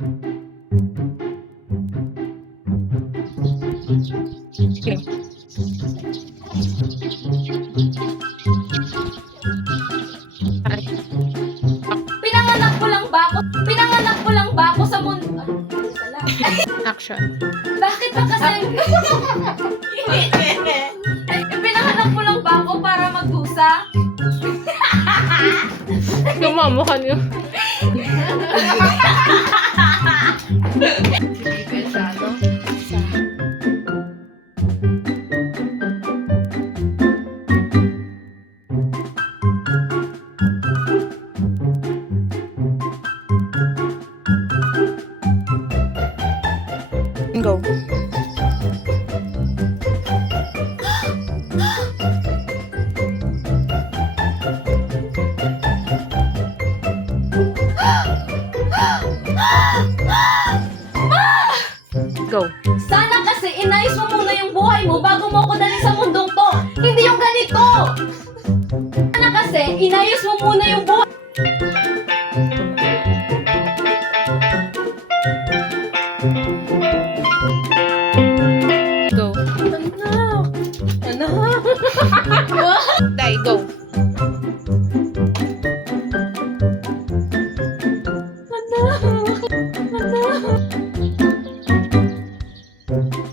Sige. Ay, Pinanganak ko lang ba ako? Pinanganak ko lang ba ako sa mundo? action. Bakit ba kasi? Pinanganak ko lang ba ako para magdusa? Gumamukha niyo. Pensado. Go. Go. Sana kasi inayos mo muna yung buhay mo bago mo ako dali sa mundong to. Hindi yung ganito. Sana kasi inayos mo muna yung buhay. Go. Anak. Dai, go.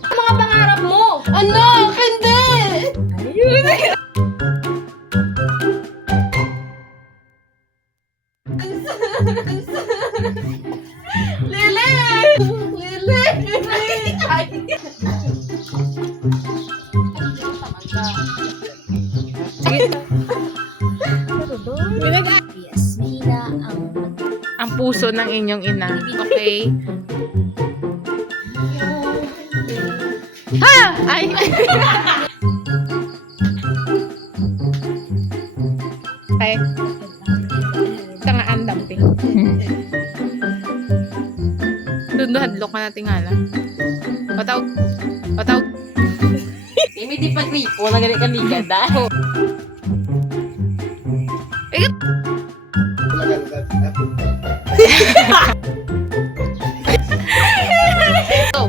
Mga pangarap mo. Anak, hindi. Lili! Lili! Ay. Sige. Yes, mahina ang Ang puso ng inyong ina. Okay? Ha! Ay! Ay. Tangaan damping. Dunduhadlok ka natin nga lang. Pataw. Pataw. May di pag-ripo na ganit kanigan dahil. Go.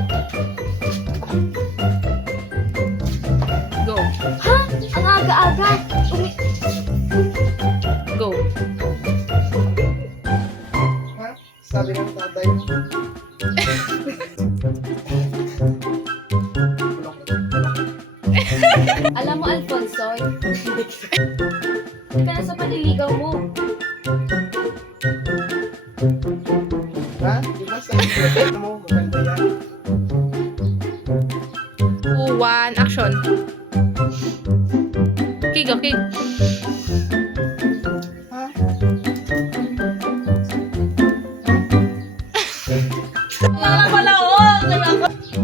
Go. Ha? Ang aga-aga. Go. Sabi ng tatay. Alam mo, Alfonso, hindi ka na sa panliligaw mo. Ha? Di ba sa internet mo, maganda yan? 2, 1, action. Okay, go, okay. Ha?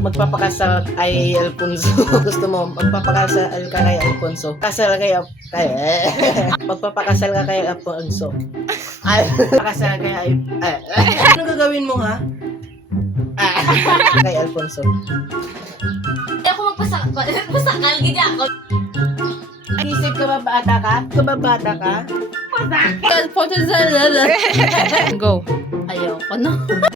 Magpapakasal kay Alfonso. Gusto mo, magpapakasal ka kay Alfonso. Kasal kay magpapakasal ka kay Alfonso. Ay, pakasal kay ano gagawin mo ha? Kay Alfonso. Hindi ako magpasakal, gini ako. Isip ka ba bata ka? Kababata ka? Go. Ayaw ko na.